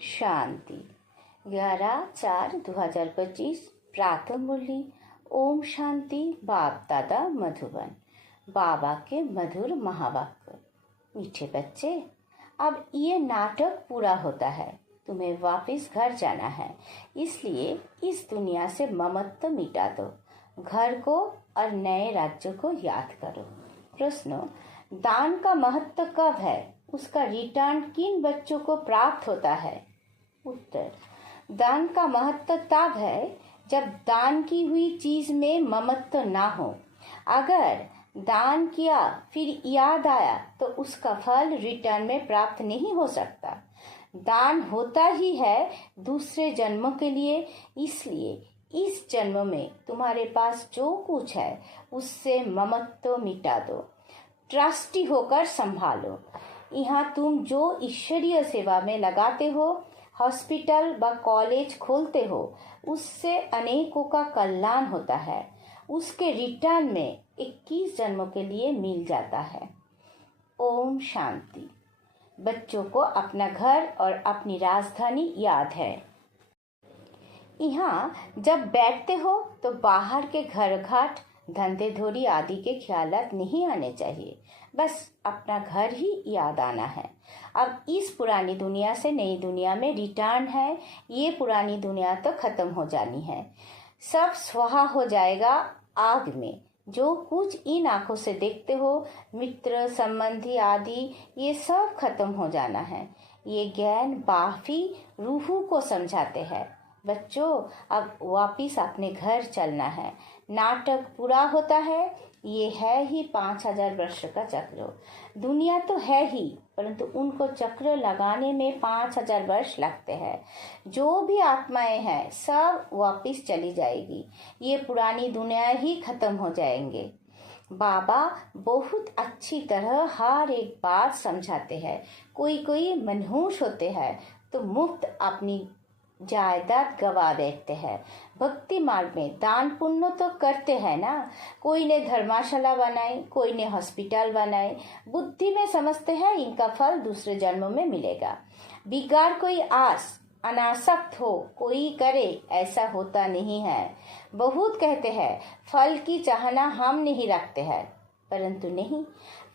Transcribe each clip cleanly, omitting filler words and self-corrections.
शांति 11/4/2025 प्रातः मुरली। ओम शांति। बाप दादा मधुबन। बाबा के मधुर महावाक्य। मीठे बच्चे, अब ये नाटक पूरा होता है, तुम्हें वापस घर जाना है, इसलिए इस दुनिया से ममत्व मिटा दो, घर को और नए राज्य को याद करो। प्रश्न: दान का महत्व कब है? उसका रिटर्न किन बच्चों को प्राप्त होता है? उत्तर: दान का महत्व तब है जब दान की हुई चीज में ममत्व ना हो। अगर दान किया फिर याद आया तो उसका फल रिटर्न में प्राप्त नहीं हो सकता। दान होता ही है दूसरे जन्मों के लिए, इसलिए इस जन्म में तुम्हारे पास जो कुछ है उससे ममत्व मिटा दो, ट्रस्टी होकर संभालो। यहाँ तुम जो ईश्वरीय सेवा में लगाते हो, हॉस्पिटल व कॉलेज खोलते हो, उससे अनेकों का कल्याण होता है। उसके रिटर्न में 21 जन्मों के लिए मिल जाता है। ओम शांति। बच्चों को अपना घर और अपनी राजधानी याद है। यहाँ जब बैठते हो तो बाहर के घर घाट, धंधे धोरी आदि के ख्यालात नहीं आने चाहिए, बस अपना घर ही याद आना है। अब इस पुरानी दुनिया से नई दुनिया में रिटर्न है। ये पुरानी दुनिया तो खत्म हो जानी है, सब स्वाहा हो जाएगा आग में। जो कुछ इन आंखों से देखते हो, मित्र संबंधी आदि, ये सब खत्म हो जाना है। ये ज्ञान बाफी रूहों को समझाते हैं। बच्चों, अब वापिस अपने घर चलना है। नाटक पूरा होता है। ये है ही 5000 वर्ष का चक्र। दुनिया तो है ही, परंतु उनको चक्र लगाने में 5000 वर्ष लगते हैं। जो भी आत्माएं हैं सब वापिस चली जाएगी। ये पुरानी दुनिया ही खत्म हो जाएंगे। बाबा बहुत अच्छी तरह हर एक बात समझाते हैं। कोई मनहूस होते हैं तो मुफ्त अपनी जायदाद गवा देते हैं। भक्ति मार्ग में दान पुण्य तो करते हैं ना। कोई ने धर्मशाला बनाई, कोई ने हॉस्पिटल बनाए। बुद्धि में समझते हैं इनका फल दूसरे जन्मों में मिलेगा। बिगाड़ कोई आस अनासक्त हो कोई करे, ऐसा होता नहीं है। बहुत कहते हैं फल की चाहना हम नहीं रखते हैं, परंतु नहीं,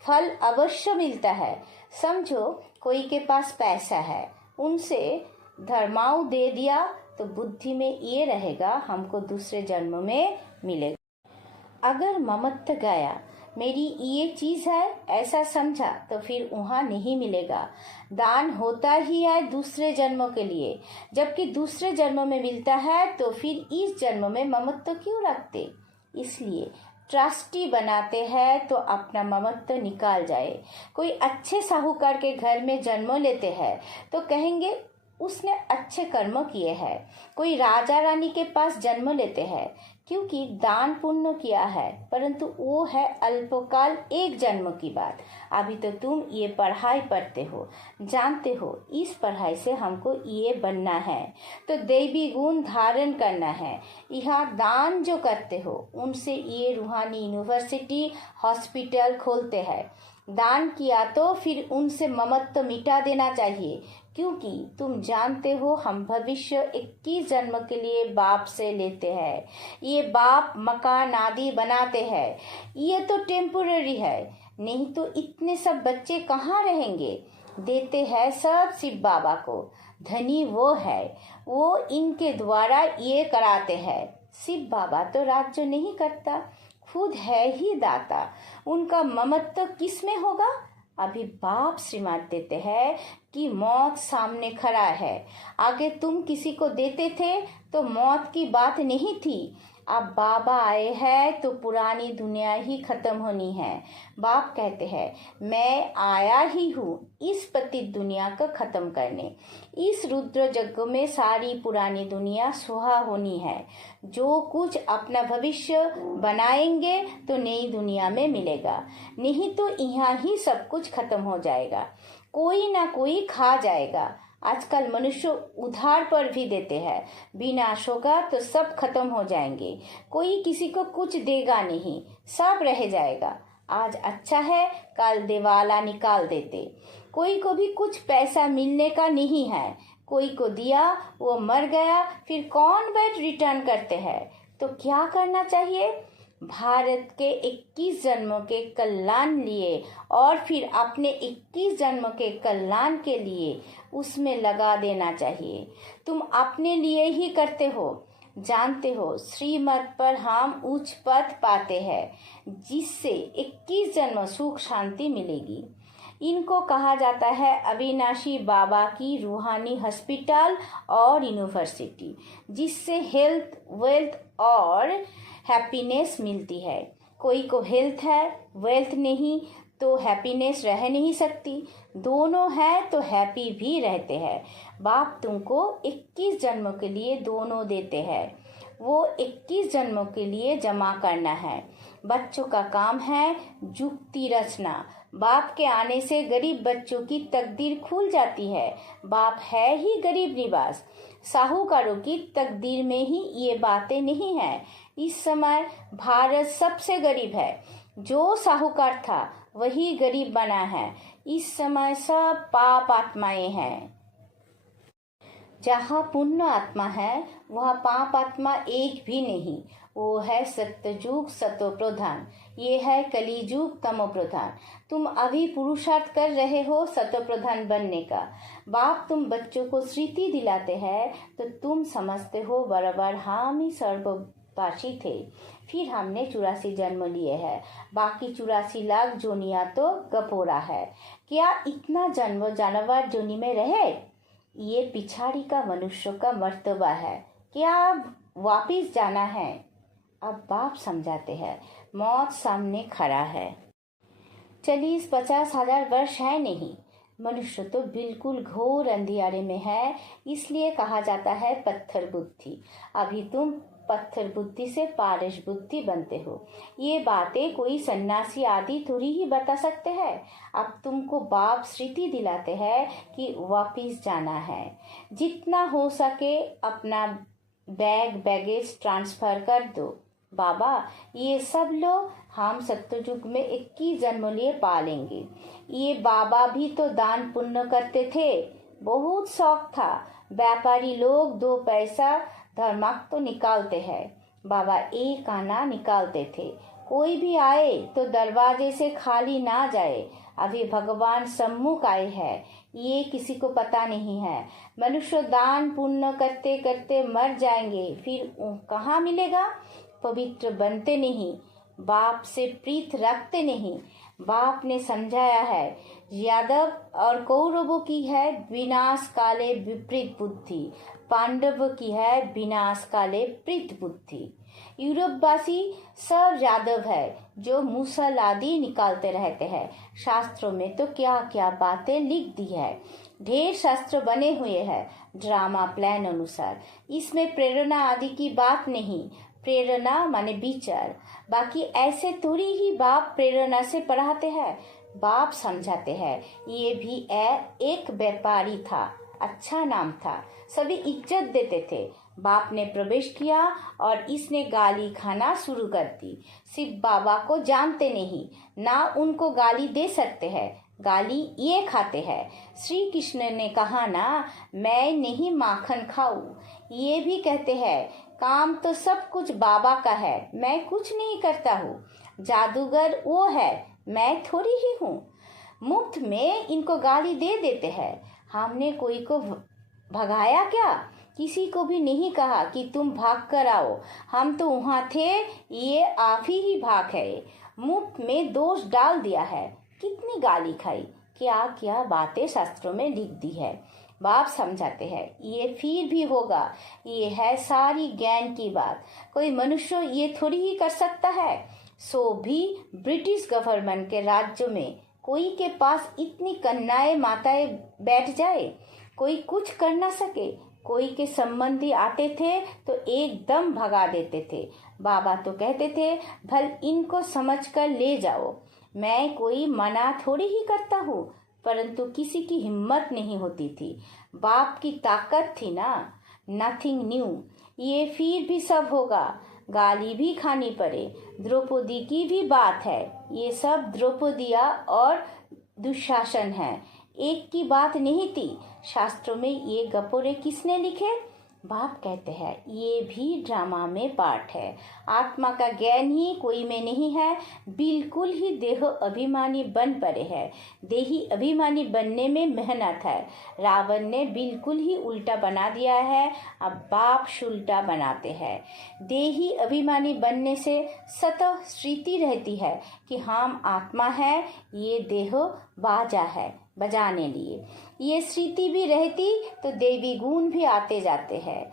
फल अवश्य मिलता है। समझो कोई के पास पैसा है, उनसे धर्माऊ दे दिया तो बुद्धि में ये रहेगा हमको दूसरे जन्म में मिलेगा। अगर ममत्व गया, मेरी ये चीज है ऐसा समझा, तो फिर वहाँ नहीं मिलेगा। दान होता ही है दूसरे जन्मों के लिए, जबकि दूसरे जन्म में मिलता है, तो फिर इस जन्म में ममत्व क्यों रखते? इसलिए ट्रस्टी बनाते हैं तो अपना ममत्व निकाल जाए। कोई अच्छे साहूकार के घर में जन्म लेते हैं तो कहेंगे उसने अच्छे कर्म किए हैं। कोई राजा रानी के पास जन्म लेते हैं क्योंकि दान पुण्य किया है, परंतु वो है अल्पकाल, एक जन्म की बात। अभी तो तुम ये पढ़ाई पढ़ते हो, जानते हो इस पढ़ाई से हमको ये बनना है, तो दैवी गुण धारण करना है। यहाँ दान जो करते हो उनसे ये रूहानी यूनिवर्सिटी हॉस्पिटल खोलते हैं। दान किया तो फिर उनसे ममत्व मिटा देना चाहिए, क्योंकि तुम जानते हो हम भविष्य 21 जन्म के लिए बाप से लेते हैं। ये बाप मकान आदि बनाते हैं, ये तो टेम्पोररी है, नहीं तो इतने सब बच्चे कहाँ रहेंगे? देते हैं सब शिव बाबा को। धनी वो है, वो इनके द्वारा ये कराते हैं। शिव बाबा तो राज्य नहीं करता, खुद है ही दाता। उनका ममत्व किस में होगा? अभी बाप श्रीमत देते हैं कि मौत सामने खड़ा है। आगे तुम किसी को देते थे तो मौत की बात नहीं थी। अब बाबा आए हैं तो पुरानी दुनिया ही खत्म होनी है। बाप कहते हैं मैं आया ही हूँ इस पतित दुनिया को खत्म करने। इस रुद्र यज्ञ में सारी पुरानी दुनिया सुहा होनी है। जो कुछ अपना भविष्य बनाएंगे तो नई दुनिया में मिलेगा, नहीं तो यहाँ ही सब कुछ खत्म हो जाएगा। कोई ना कोई खा जाएगा। आजकल मनुष्य उधार पर भी देते हैं। विनाश होगा तो सब खत्म हो जाएंगे, कोई किसी को कुछ देगा नहीं, सब रह जाएगा। आज अच्छा है, कल दिवाला निकाल देते। कोई को भी कुछ पैसा मिलने का नहीं है, कोई को दिया, वो मर गया, फिर कौन बेड रिटर्न करते हैं? तो क्या करना चाहिए? भारत के 21 जन्मों के कल्याण लिए और फिर अपने 21 जन्मों के कल्याण के लिए उसमें लगा देना चाहिए। तुम अपने लिए ही करते हो। जानते हो, श्रीमत पर हम उच्च पद पाते हैं जिससे 21 जन्म सुख शांति मिलेगी। इनको कहा जाता है अविनाशी बाबा की रूहानी हॉस्पिटल और यूनिवर्सिटी, जिससे हेल्थ, वेल्थ और हैप्पीनेस मिलती है। कोई को हेल्थ है, वेल्थ नहीं तो हैप्पीनेस रह नहीं सकती। दोनों है तो हैप्पी भी रहते हैं। बाप तुमको 21 जन्मों के लिए दोनों देते हैं। वो 21 जन्मों के लिए जमा करना है। बच्चों का काम है जुक्ति रचना। बाप के आने से गरीब बच्चों की तकदीर खुल जाती है। बाप है ही गरीब निवास। साहूकारों की तकदीर में ही ये बातें नहीं है। इस समय भारत सबसे गरीब है। जो साहूकार था वही गरीब बना है। इस समय सब पाप आत्माएं हैं। जहाँ पुण्य आत्मा है वहाँ पाप आत्मा एक भी नहीं। वो है सत्ययुग सतो प्रधान, ये है कलियुग तमो प्रधान। तुम अभी पुरुषार्थ कर रहे हो सतो प्रधान बनने का। बाप तुम बच्चों को स्मृति दिलाते हैं तो तुम समझते हो बराबर हम ही सर्ववासी थे। फिर हमने 84 जन्म लिए हैं, बाकी 84 लाख जोनिया तो गपोरा है। क्या इतना जन्म जानवर जोनी में रहे? ये पिछाड़ी का मनुष्य का मर्तबा है। क्या अब वापिस जाना है? अब बाप समझाते हैं मौत सामने खड़ा है। 40-50 हजार वर्ष है नहीं। मनुष्य तो बिल्कुल घोर अंधियारे में है। इसलिए कहा जाता है पत्थर बुद्धि। अभी तुम पत्थर बुद्धि से पारस बुद्धि बनते हो। ये बातें कोई सन्यासी आदि थोड़ी ही बता सकते हैं। अब तुमको बाप स्मृति दिलाते हैं कि वापिस जाना है। जितना हो सके अपना बैगेज ट्रांसफर कर दो। बाबा ये सब लोग हम सत्ययुग में 21 जन्म लिए पालेंगे। ये बाबा भी तो दान पुण्य करते थे, बहुत शौक था। व्यापारी लोग 2 पैसा धर्माक तो निकालते हैं। बाबा एक आना निकालते थे। कोई भी आए तो दरवाजे से खाली ना जाए। अभी भगवान सम्मुख आए हैं, ये किसी को पता नहीं है। मनुष्य दान पुण्य करते करते मर जाएंगे, फिर कहाँ मिलेगा? पवित्र बनते नहीं, बाप से प्रीत रखते नहीं। बाप ने समझाया है यादव और कौरवों की है विनाश काले विपरीत बुद्धि, पांडव की है विनाश काले प्रीत बुद्धि। यूरोपवासी सब यादव है जो मुसल आदि निकालते रहते हैं। शास्त्रों में तो क्या क्या बातें लिख दी है। ढेर शास्त्र बने हुए हैं ड्रामा प्लान अनुसार। इसमें प्रेरणा आदि की बात नहीं। प्रेरणा माने विचार। बाकी ऐसे थोड़ी ही बाप प्रेरणा से पढ़ाते हैं। बाप समझाते हैं ये भी एक व्यापारी था, अच्छा नाम था, सभी इज्जत देते थे। बाप ने प्रवेश किया और इसने गाली खाना शुरू कर दी। सिर्फ बाबा को जानते नहीं, ना उनको गाली दे सकते हैं। गाली ये खाते हैं। श्री कृष्ण ने कहा ना, मैं नहीं माखन खाऊं। ये भी कहते हैं काम तो सब कुछ बाबा का है, मैं कुछ नहीं करता हूँ। जादूगर वो है, मैं थोड़ी ही हूँ। मुफ्त में इनको गाली दे देते हैं। हमने कोई को भगाया क्या? किसी को भी नहीं कहा कि तुम भाग कर आओ, हम तो वहाँ थे, ये आप ही भाग है। मुफ्त में दोष डाल दिया है। कितनी गाली खाई, क्या क्या बातें शास्त्रों में लिख दी है। बाप समझाते हैं ये फिर भी होगा। ये है सारी ज्ञान की बात। कोई मनुष्य ये थोड़ी ही कर सकता है। सो भी ब्रिटिश गवर्नमेंट के राज्य में कोई के पास इतनी कन्याएं माताएं बैठ जाए, कोई कुछ कर ना सके। कोई के संबंधी आते थे तो एकदम भगा देते थे। बाबा तो कहते थे भल इनको समझकर ले जाओ। मैं कोई मना थोड़ी ही करता हूँ, परंतु किसी की हिम्मत नहीं होती थी। बाप की ताकत थी ना। Nothing new. ये फिर भी सब होगा। गाली भी खानी पड़े। द्रौपदी की भी बात है। ये सब द्रौपदिया और दुशासन है। एक की बात नहीं थी। शास्त्रों में ये गपोरे किसने लिखे? बाप कहते हैं ये भी ड्रामा में पार्ट है। आत्मा का ज्ञान ही कोई में नहीं है, बिल्कुल ही देह अभिमानी बन पड़े हैं। देही अभिमानी बनने में मेहनत है। रावण ने बिल्कुल ही उल्टा बना दिया है, अब बाप शुल्टा बनाते हैं। देही अभिमानी बनने से सतह श्रुति रहती है कि हम आत्मा है, ये देह बाजा है बजाने लिए। ये स्थिति भी रहती तो देवी गुण भी आते जाते हैं।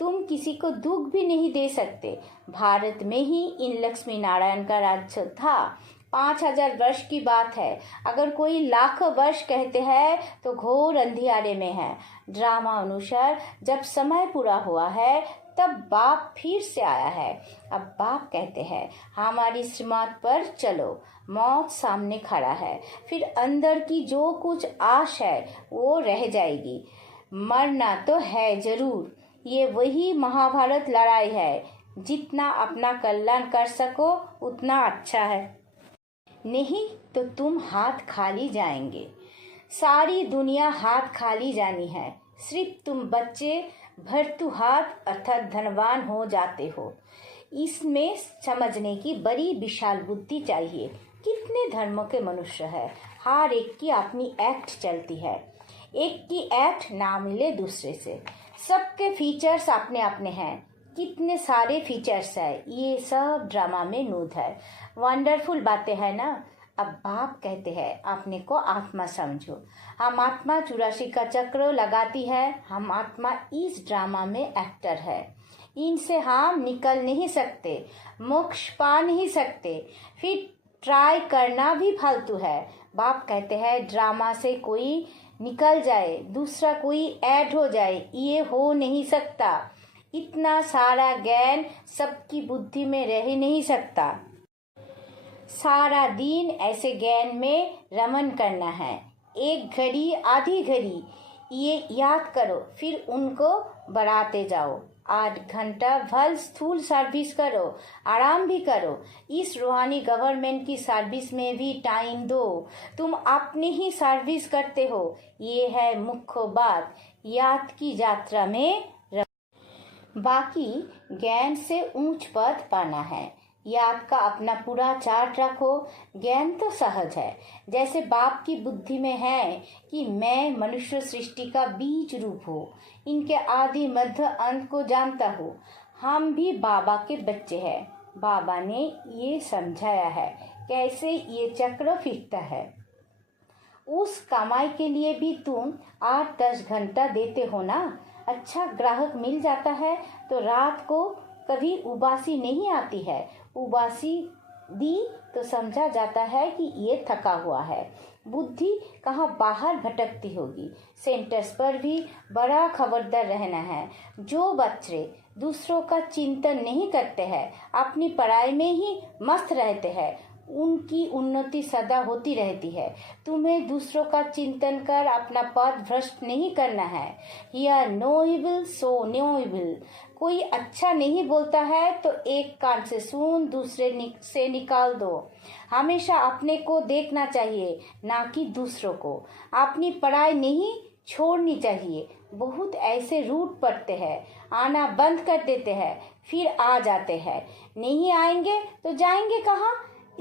तुम किसी को दुख भी नहीं दे सकते। भारत में ही इन लक्ष्मी नारायण का राज्य था। 5000 वर्ष की बात है। अगर कोई लाख वर्ष कहते हैं तो घोर अंधियारे में है। ड्रामा अनुसार जब समय पूरा हुआ है तब बाप फिर से आया है। अब बाप कहते हैं हमारी श्रीमत पर चलो। मौत सामने खड़ा है, फिर अंदर की जो कुछ आश है वो रह जाएगी। मरना तो है जरूर। ये वही महाभारत लड़ाई है। जितना अपना कल्याण कर सको उतना अच्छा है, नहीं तो तुम हाथ खाली जाएंगे। सारी दुनिया हाथ खाली जानी है। सिर्फ तुम बच्चे भरतु हाथ अर्थात धनवान हो जाते हो। इसमें समझने की बड़ी विशाल बुद्धि चाहिए। कितने धर्मों के मनुष्य है, हर एक की अपनी एक्ट चलती है। एक की एक्ट ना मिले दूसरे से। सबके फीचर्स अपने अपने हैं। कितने सारे फीचर्स है, ये सब ड्रामा में नूद है। वंडरफुल बातें है ना। अब बाप कहते हैं अपने को आत्मा समझो। हम आत्मा 84 का चक्र लगाती है। हम आत्मा इस ड्रामा में एक्टर है। इनसे हम निकल नहीं सकते, मोक्ष पा नहीं सकते, फिर ट्राई करना भी फालतू है। बाप कहते हैं ड्रामा से कोई निकल जाए, दूसरा कोई ऐड हो जाए, ये हो नहीं सकता। इतना सारा ज्ञान सबकी बुद्धि में रह ही नहीं सकता। सारा दिन ऐसे ज्ञान में रमन करना है। एक घड़ी आधी घड़ी ये याद करो, फिर उनको बढ़ाते जाओ। 8 घंटा भल स्थूल सर्विस करो, आराम भी करो। इस रूहानी गवर्नमेंट की सर्विस में भी टाइम दो। तुम अपनी ही सर्विस करते हो, ये है मुख्य बात। याद की यात्रा में बाकी ज्ञान से ऊंच पद पाना है। याद का अपना पूरा चार्ट रखो। ज्ञान तो सहज है, जैसे बाप की बुद्धि में है कि मैं मनुष्य सृष्टि का बीज रूप हूँ, इनके आदि मध्य अंत को जानता हूँ। हम भी बाबा के बच्चे हैं। बाबा ने ये समझाया है कैसे ये चक्र फिरता है। उस कमाई के लिए भी तुम 8-10 घंटा देते हो ना। अच्छा ग्राहक मिल जाता है तो रात को कभी उबासी नहीं आती है। उबासी दी तो समझा जाता है कि ये थका हुआ है। बुद्धि कहाँ बाहर भटकती होगी। सेंटर्स पर भी बड़ा खबरदार रहना है। जो बच्चे दूसरों का चिंतन नहीं करते हैं, अपनी पढ़ाई में ही मस्त रहते हैं, उनकी उन्नति सदा होती रहती है। तुम्हें दूसरों का चिंतन कर अपना पद भ्रष्ट नहीं करना है। Hear no evil so no evil. कोई अच्छा नहीं बोलता है तो एक कान से सुन, दूसरे से निकाल दो। हमेशा अपने को देखना चाहिए, ना कि दूसरों को। अपनी पढ़ाई नहीं छोड़नी चाहिए। बहुत ऐसे रूट पड़ते हैं, आना बंद कर देते हैं, फिर आ जाते हैं। नहीं आएंगे तो जाएंगे कहाँ?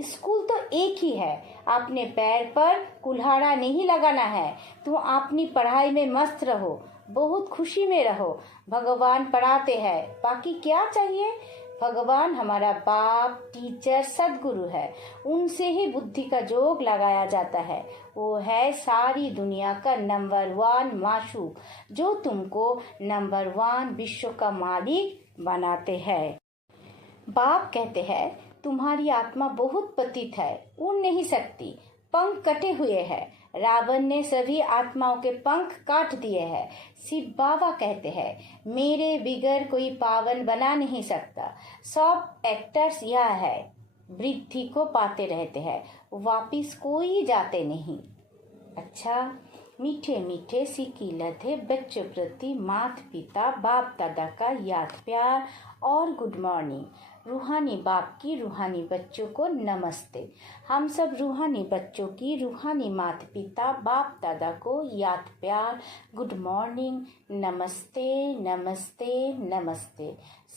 स्कूल तो एक ही है। अपने पैर पर कुल्हाड़ा नहीं लगाना है। तुम अपनी पढ़ाई में मस्त रहो, बहुत खुशी में रहो। भगवान पढ़ाते हैं, बाकी क्या चाहिए? भगवान हमारा बाप, टीचर, सदगुरु है। उनसे ही बुद्धि का जोग लगाया जाता है। वो है सारी दुनिया का नंबर 1 माशूक, जो तुमको नंबर 1 विश्व का मालिक बनाते हैं। बाप कहते हैं तुम्हारी आत्मा बहुत पतित है, उड़ नहीं सकती, पंख कटे हुए हैं। रावण ने सभी आत्माओं के पंख काट दिए हैं। शिव बाबा कहते हैं मेरे बिगर कोई पावन बना नहीं सकता। सब एक्टर्स यह है, वृद्धि को पाते रहते हैं, वापिस कोई जाते नहीं। अच्छा, मीठे मीठे सिक्की लधे बच्चों प्रति माता पिता बाप दादा का याद प्यार और गुड मॉर्निंग। रूहानी बाप की रूहानी बच्चों को नमस्ते। हम सब रूहानी बच्चों की रूहानी माता पिता बाप दादा को याद प्यार गुड मॉर्निंग, नमस्ते नमस्ते नमस्ते।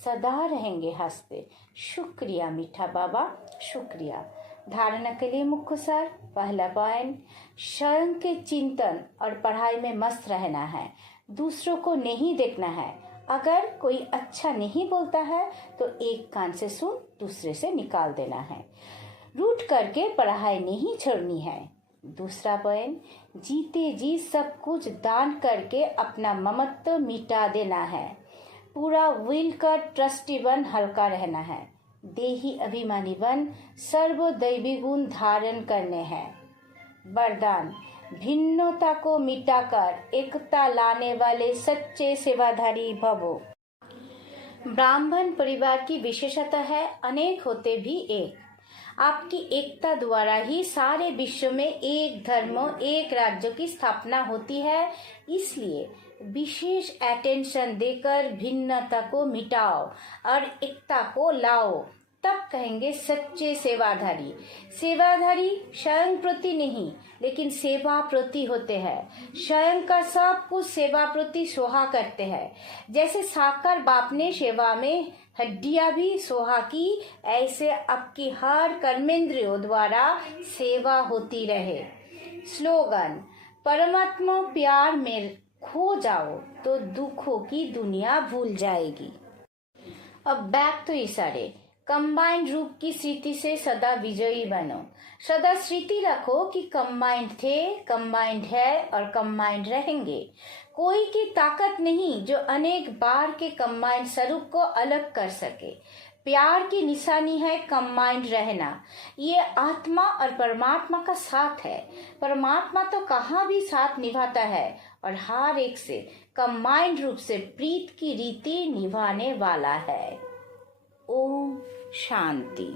सदा रहेंगे हंसते। शुक्रिया मीठा बाबा, शुक्रिया। धारणा के लिए मुख्य सार। पहला पॉइंट, स्वयं के चिंतन और पढ़ाई में मस्त रहना है, दूसरों को नहीं देखना है। अगर कोई अच्छा नहीं बोलता है तो एक कान से सुन, दूसरे से निकाल देना है। रूठ करके पढ़ाई नहीं छोड़नी है। दूसरा पॉइंट, जीते जी सब कुछ दान करके अपना ममत्व मिटा देना है। पूरा विल का ट्रस्टी बन हल्का रहना है। देही अभिमानी बन सर्वदैवी गुण धारण करने हैं। वरदान, भिन्नता को मिटाकर एकता लाने वाले सच्चे सेवाधारी भवो। ब्राह्मण परिवार की विशेषता है अनेक होते भी एक। आपकी एकता द्वारा ही सारे विश्व में एक धर्म एक राज्य की स्थापना होती है। इसलिए विशेष अटेंशन देकर भिन्नता को मिटाओ और एकता को लाओ, तब कहेंगे सच्चे सेवाधारी। सेवाधारी स्वयं प्रति नहीं लेकिन सेवा प्रति होते हैं। स्वयं का सब कुछ सेवा प्रति सोहा करते हैं। जैसे साकार बाप ने सेवा में हड्डियां भी सोहा की, ऐसे आपकी हर कर्मेंद्रियों द्वारा सेवा होती रहे। स्लोगन, परमात्मा प्यार में खो जाओ तो दुखों की दुनिया भूल जाएगी। अब बैक तो इशारे। कंबाइंड रूप की स्थिति से सदा विजयी बनो। सदा स्थिति रखो कि कंबाइंड थे, कंबाइंड है और कंबाइंड रहेंगे। कोई की ताकत नहीं जो अनेक बार के कंबाइंड स्वरूप को अलग कर सके। प्यार की निशानी है कंबाइंड रहना। ये आत्मा और परमात्मा का साथ है। परमात्मा तो कहाँ भी साथ निभाता है और हर एक से कंबाइंड रूप से प्रीत की रीति निभाने वाला है। ओम शांति।